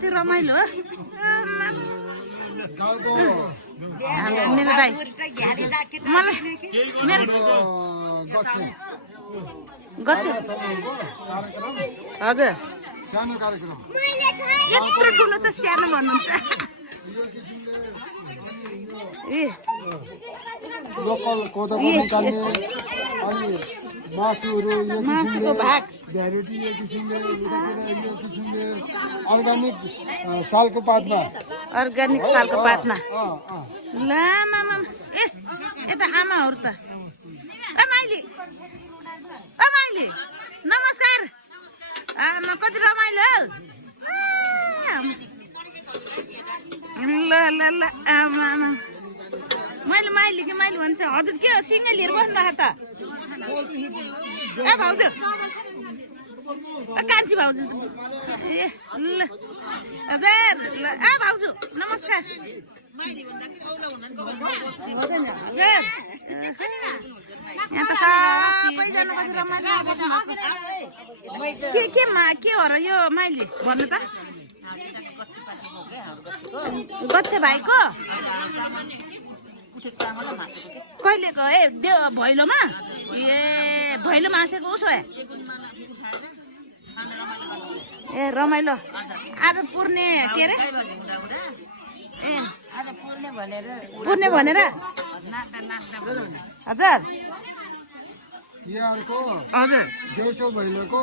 त्यो रमाइलो हो मेरो दाइ मलाई मेरो गच्छे हजुर सानो कार्यक्रम यत्रो ठुलो छ सानो भन्नुहुन्छ ए लोकल कोदोको निकाल्ने अनि मासुहरू यो मासुको भाग भेराइटी यो किसिमले यो किसिमले अर्ग्यानिक सालको पातमा अर्ग्यानिक सालको पातमा ल मामा ए यता आमाहरू त रमाइली नमस्कार आमा कति रमाइलो ल ल ल आमा मैले माइली कि माइली भन्छ हजुर के हो सिँगै लिएर बस्नुभएको त ए भाउजू कान्छी भाउजू ए ल हजुर ल ए भाउजू नमस्कार यहाँ त सबैजना कति रमाइलो के हो र यो माइली भन्नु त गच्छे भाइको कहिलेको ए भैलोमा ए भैलो मासेको उसो ए रमाइलो आज पुर्ने के अरे ए पुर्ने भनेर हजुर तिहारको हजुर देउसो भैलोको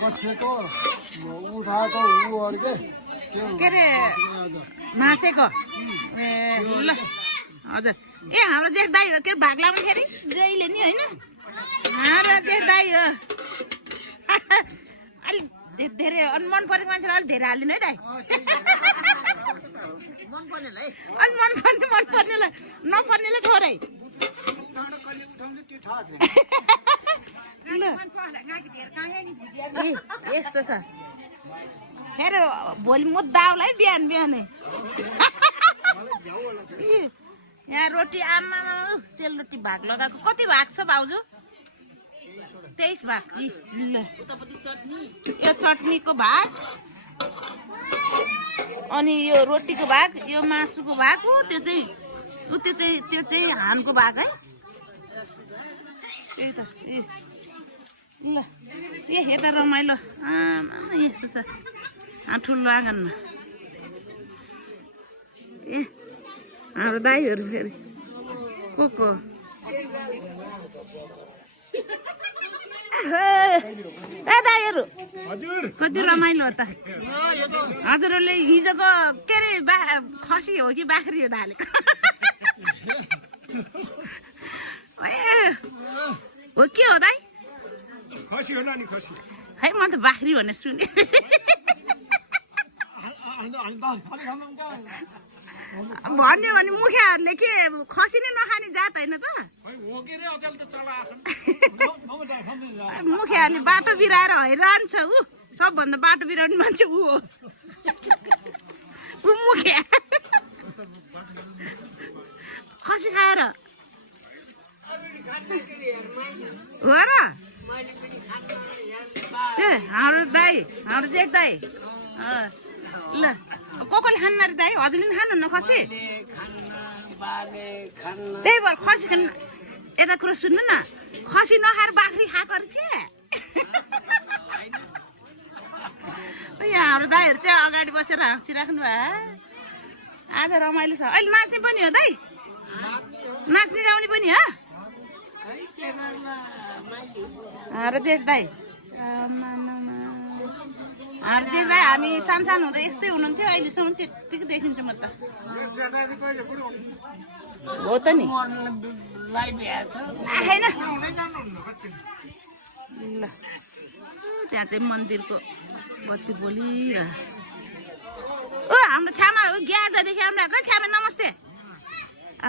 गच्छेको उठाएको उहरू के अरे मासेको ए ल हजुर ए हाम्रो जेठ दाई हो के अरे भाग लाउँदाखेरि जहिले नि होइन हाम्रो जेठ दाई हो अलिक धेरै अनि मन परेको मान्छेलाई अलिक धेरै हालिदिनु है दाई अलि मन पर्नेलाई नपर्नेलाई थोरै यस्तो छ फेरि भोलि मुद्दा आउला है बिहानै यहाँ रोटी आमा सेलरोटी भाग लगाएको कति भाग छ भाउजू 23 भाग यो चटनीको भाग अनि यो रोटीको भाग यो मासुको भाग हो त्यो चाहिँ हानको भाग है त्यही त ल ए यता रमाइलो आमा यस्तो छ ठुलो आँगनमा ए हाम्रो दाईहरू फेरि को ए दाईहरू कति रमाइलो हो त हजुरहरूले हिजोको के अरे खसी हो कि बाख्री हो ढालेको ए हो के हो दाई खसी हो नि खसी है म त बाख्री भन्ने सुने भन्यो भने मुखियाहरूले के खसी नै नखाने जात होइन त मुखियाहरूले बाटो बिराएर हैरान छ ऊ सबभन्दा बाटो बिराउने मान्छे ऊ हो ऊ मुखिया खसी खाएर हो र ए हाम्रो दाई हाम्रो जेठ दाई ल कसले खान्न रे दाई हजुरले पनि खानुहुन्न खसी त्यही भएर खसी खानु यता कुरो सुन्नु न खसी नखाएर बाख्री खाएको अरे के यहाँ हाम्रो दाईहरू चाहिँ अगाडि बसेर हाँसिराख्नु भयो आज रमाइलो छ अहिले नाच्ने पनि हो दाई नाच्ने गाउने पनि हो हाम्रो जेठ दाई हामी सानो हुँदा यस्तै हुनुहुन्थ्यो अहिलेसम्म त्यत्तिकै देखिन्छ म त हो त नि छैन ल त्यहाँ चाहिँ मन्दिरको बत्ती बोलिरह ओ हाम्रो छ्यामा हो ग्याजादेखि आउनुभएको छ्यामा नमस्ते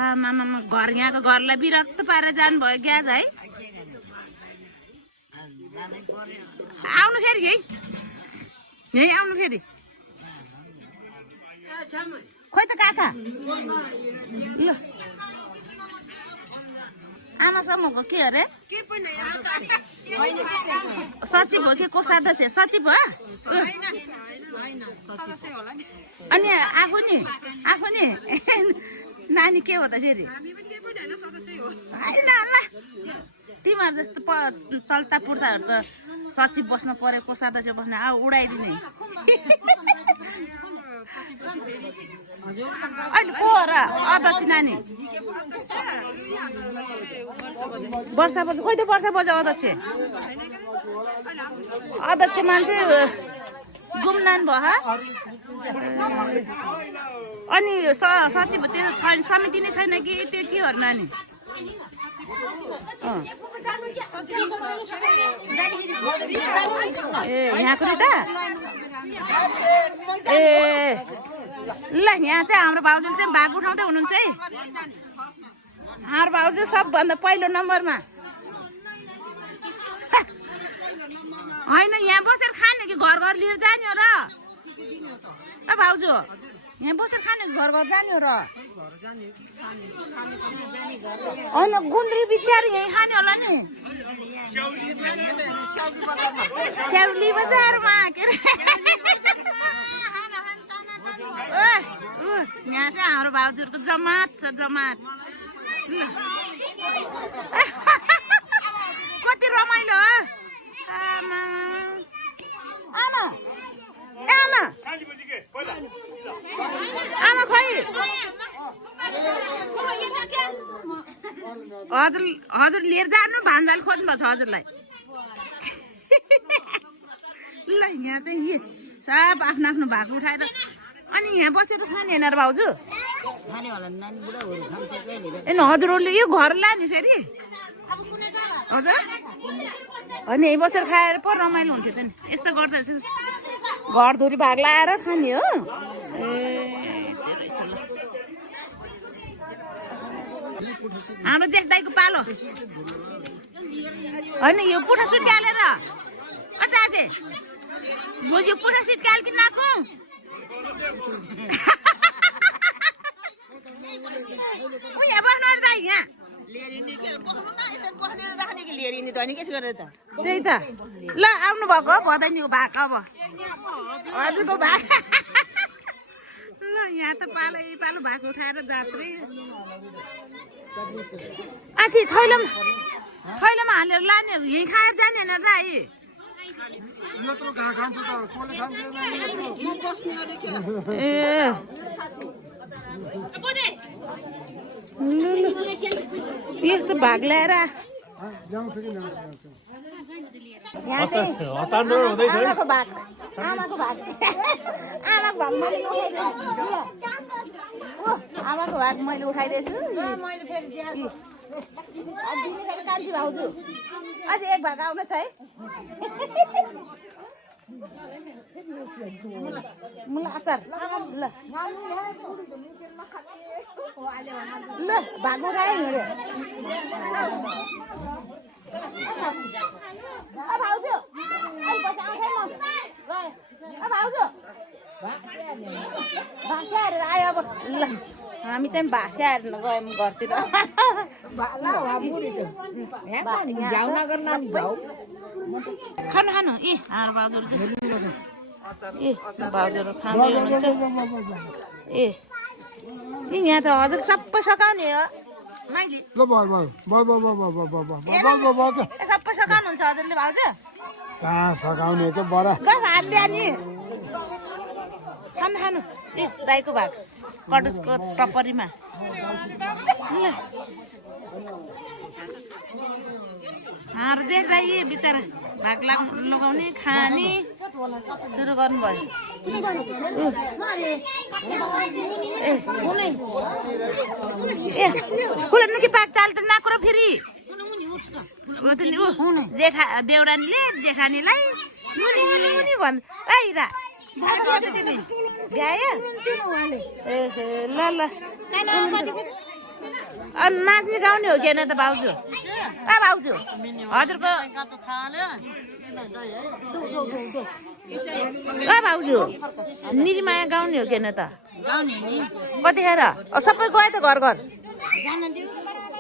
आमामा घर यहाँको घरलाई विरक्त पारेर जानुभयो ग्याज है आउनु फेरि यही आउनु फेरि खोइ त काका ल आमा समूहको के अरे सचिव हो कि कोषाध्यक्ष सचिव हो अनि आफू नि नानी के हो त फेरि होइन ल तिमीहरू जस्तो चल्ता पुर्ताहरू त सचिव बस्न पर्यो कोषाध्यक्ष बस्न उडाइदिने अहिले को हो र अध्यक्ष नानी वर्षा बज्यो खोइ त वर्षा बज्यो अध्यक्ष मान्छे गुमनान भयो अनि सचिव त्यो छैन समिति नै छैन कि त्यो के हो नानी ए यहाँको नि त ए ल यहाँ चाहिँ हाम्रो भाउजूले चाहिँ भाग उठाउँदै हुनुहुन्छ है हाम्रो भाउजू सबभन्दा पहिलो नम्बरमा होइन यहाँ बसेर खाने कि घर घर लिएर जाने हो र भाउजू यहाँ बसेर खाने घर घर जाने हो र होइन गुन्द्री बिछ्याएर यहीँ खाने होला नि स्याउली बजारमा के अरे यहाँ चाहिँ हाम्रो भाउजूहरूको जमात छ जमात कति रमाइलो हो आमा आमा आमा आमा खोइ हजुर लिएर जानु भान्जाले खोज्नु भएको छ हजुरलाई ल यहाँ चाहिँ के सब आफ्नो आफ्नो भाग उठाएर अनि यहाँ बसेर खाने होइन र भाउजू ए हजुरहरूले यो घर लाने फेरि हजुर होइन यहीँ बसेर खाएर पो रमाइलो हुन्थ्यो त नि यस्तो गर्दो रहेछ घरधुरी भाग लाएर खाने हो ए हाम्रो जेठ दाईको पालो होइन यो पुठा सुट्यालेर अझै भोज यो पुठा सुट्याल कि नाकु यहाँ बस्नु अरे दाई यहाँ त्यही त ल आउनु भएको भदै नि भाग अब हजुरको भाग ल यहाँ त पालो भाग उठाएर जात्रै आथी थैलामा हालेर लाने यहीँ खाएर जाने होइन दाई ए यस्तो भाग ल्याएर आमाको भाग मैले उठाइदिएछु कान्छी भाउजू अझै एक भाग आउनुहोस् है मुला अचार ल भाग उठायो भाउजू भाउजू भाषा हेरेर आयो अब ल हामी चाहिँ भाषा हेर्न गयौँ घरतिर खानु खानु ए हाम्रो भाउजूहरू ए भाउजूहरू खाँदै हुनुहुन्छ ए यहाँ त हजुर सबै सघाउने हो सबै सघाउनुहुन्छ हजुरले भाउजू कहाँ सघाउने त बडा हाल्यो नि खानु खानु ए दाईको भाग कटुसको टप्परीमा हार जेठ दाई बिचरा भाग लगाउने खाने सुरु गर्नुभयो ए कुनै कि पाक चाल त नाकुरो फेरि जेठा देउरानीले जेठानीलाई मुनि मुनि मुनि भन् है रा भ्यायो ल ल अनि नाच्ने गाउने हो कि होइन त भाउजू भाउजू हजुरको भाउजू निरीमाया गाउने हो कि होइन त कतिखेर सबै गयो त घर घर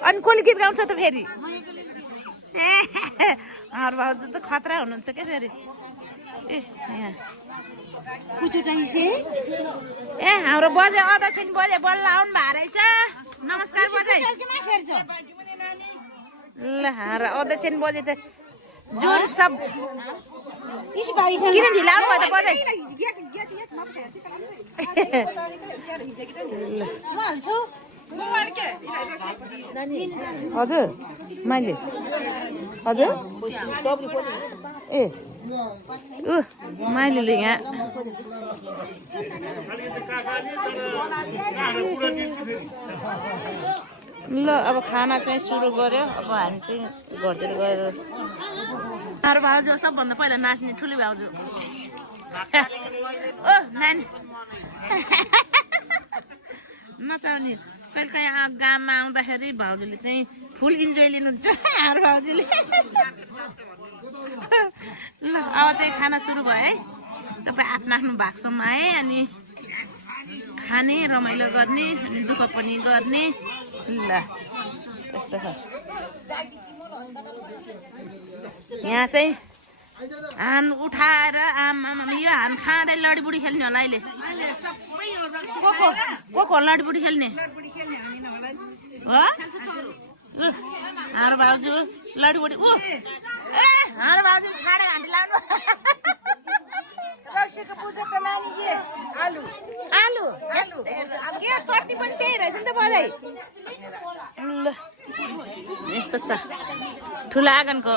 अनि कसले गीत गाउँछ त फेरि हाम्रो भाउजू त खतरा हुनुहुन्छ क्या फेरि ए यहाँ ए हाम्रो बजे अदक्षिण बजे बल्ल आउनु भएको रहेछ नमस्कार बजे ल हाम्रो अदक्षिण बजे त जोर सब किन ढिला आउनु भयो त बजे हजुर मैले हजुर ए माइलीले यहाँ ल अब खाना चाहिँ सुरु गर्यो अब हामी चाहिँ घरतिर गएर हाम्रो भाउजू सबभन्दा पहिला नाच्ने ठुलो भाउजू ओ नानी नचाउने कहिले काहीँ गाममा आउँदाखेरि भाउजूले चाहिँ फुल इन्जोय लिनुहुन्छ हाम्रो भाउजूले ल अब चाहिँ खाना सुरु भयो है सबै आफ्नो आफ्नो भाग्सम्म आए अनि खाने रमाइलो गर्ने अनि दुःख पनि गर्ने ल यस्तो छ यहाँ चाहिँ हान उठाएर आमा यो हान खाँदै लडीबुडी खेल्ने होला अहिले को लडीबुडी खेल्ने हो हाम्रो भाउजू लडीबुडी ऊ हाम्रो भाउजू खाँडे हान्डी लानु आलु आलु के चटनी पनि त्यही रहेछ नि त बजाइ ल यस्तो छ ठुलो आँगनको